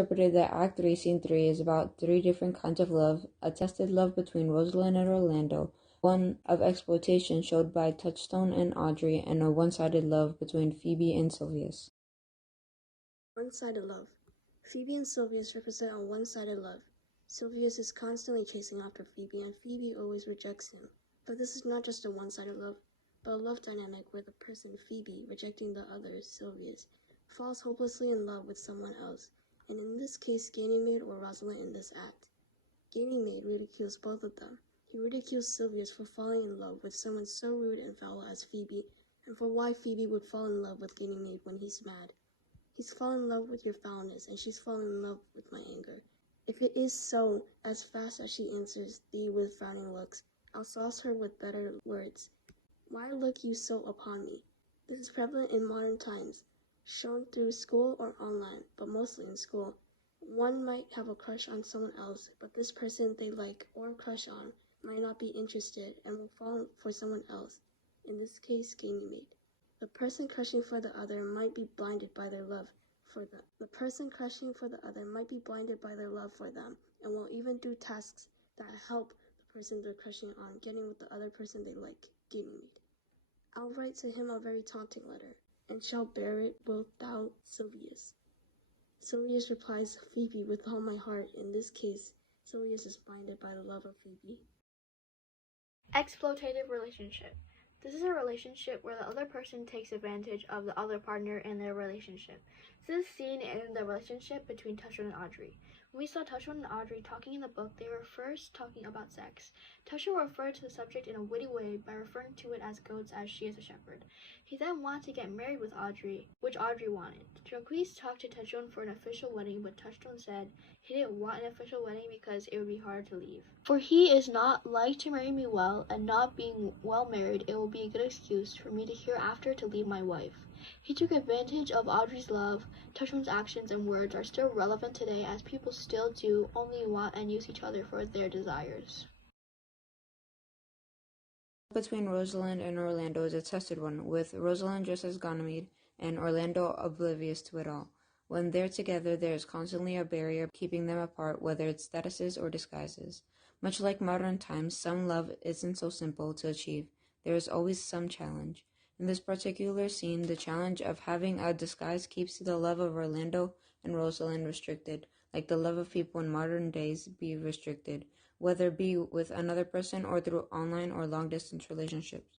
Interpreted that Act 3, Scene 3 is about three different kinds of love: a tested love between Rosalind and Orlando, one of exploitation showed by Touchstone and Audrey, and a one-sided love between Phoebe and Sylvius. One-sided love. Phoebe and Sylvius represent a one-sided love. Sylvius is constantly chasing after Phoebe, and Phoebe always rejects him. But this is not just a one-sided love, but a love dynamic where the person Phoebe, rejecting the other, Sylvius, falls hopelessly in love with someone else, and in this case Ganymede or Rosalind in this act. Ganymede ridicules both of them. He ridicules Sylvius for falling in love with someone so rude and foul as Phoebe, and for why Phoebe would fall in love with Ganymede when he's mad. He's fallen in love with your foulness, and she's fallen in love with my anger. If it is so, as fast as she answers thee with frowning looks, I'll sauce her with better words. Why look you so upon me? This is prevalent in modern times, shown through school or online, but mostly in school. One might have a crush on someone else, but this person they like or crush on might not be interested and will fall for someone else, in this case Ganymede. The person crushing for the other might be blinded by their love for them. The person crushing for the other might be blinded by their love for them, and will even do tasks that help the person they're crushing on getting with the other person they like, Ganymede. I'll write to him a very taunting letter, and shall bear it wilt thou, Sylvius. Sylvius replies, Phoebe, with all my heart. In this case, Sylvius is blinded by the love of Phoebe. Exploitative relationship. This is a relationship where the other person takes advantage of the other partner in their relationship. This is seen in the relationship between Touchstone and Audrey. When we saw Touchstone and Audrey talking in the book, they were first talking about sex. Touchstone referred to the subject in a witty way by referring to it as goats as she is a shepherd. He then wanted to get married with Audrey, which Audrey wanted. Jacques talked to Touchstone for an official wedding, but Touchstone said he didn't want an official wedding because it would be hard to leave. For he is not like to marry me well, and not being well married, it will be a good excuse for me to hereafter to leave my wife. He took advantage of Audrey's love. Touchstone's actions and words are still relevant today, as people still do only want and use each other for their desires. Between Rosalind and Orlando is a tested one, with Rosalind just as Ganymede and Orlando oblivious to it all. When they're together, there is constantly a barrier keeping them apart, whether it's statuses or disguises. Much like modern times, some love isn't so simple to achieve. There is always some challenge. In this particular scene, the challenge of having a disguise keeps the love of Orlando and Rosalind restricted, like the love of people in modern days be restricted, whether it be with another person or through online or long-distance relationships.